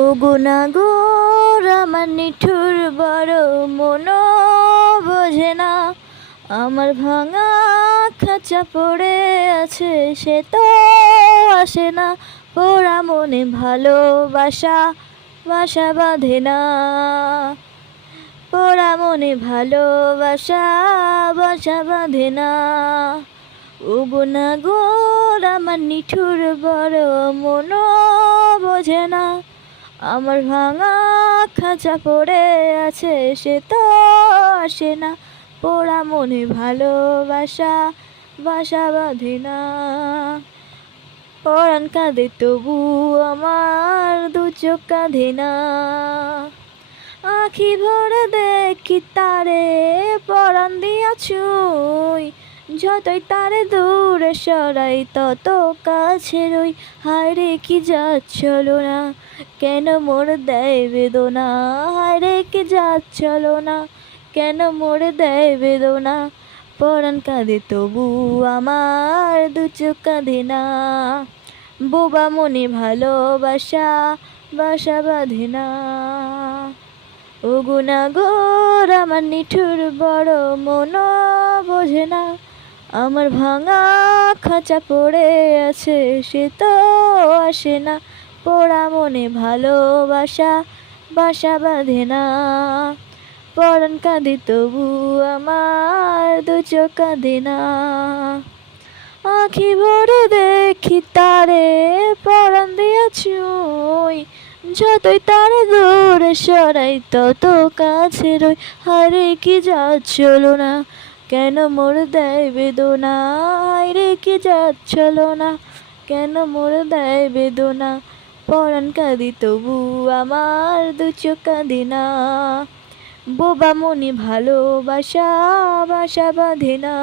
ও গুনাগোর আমার নিঠুর বড় মন বোঝে না, আমার ভাঙা খাঁচা পড়ে আছে সে তো আসে না, পোড়া মনে ভালোবাসা বাসা বাঁধে না, পোড়া মনে ভালোবাসা বাসা বাঁধে না। ও গুনাগোর আমার নিঠুর বড় মন বোঝে না, আমার ভাঙা খাঁচা পড়ে আছে সে তো আসে না, পোড়া মনে ভালোবাসা বাসা বাঁধে না। পরাণ কাঁদে তবু আমার দু চোখ কাঁধে না, আখি ভরে দেখি তারে পরাণ দিয়া ছুঁই, যতই তারে দূরে সরাই তত কাছে রই। হায় রে কি যাচ্ছলো না, কেন মোর দেয় বেদনা, হায় রে কি যাচ্ছলো না, কেন মোর দেয় বেদনা। পরাণ কাঁদে তবু আমার দু চোখ কাঁধে না, বোবা মনে ভালোবাসা বাসা বাঁধে না। ও গুনাগোর আমার নিঠুর বড় মন বোঝে না, আমার ভাঙা খাঁচা পড়ে আছে সে তো আসে না, পোড়া মনে ভালোবাসা বাসা বাঁধে না। পরাণ কাঁদে তবু আমার দু চোখ কাঁধে না, আখি ভরে দেখি তারে পরাণ দিয়া ছুঁই, যতই তারে দূরে সরাই তত কাছে রই। হায়রে কি যাচ্ছলো না, কেন মোর দেয় বেদনা, হায়রে কি যাচ্ছলো না, কেন মোর দেয় বেদনা। পরাণ কাঁদি তবু আমার দু চোখ কাঁদে না, বোবা মনে ভালোবাসা বাসা বাঁধে না।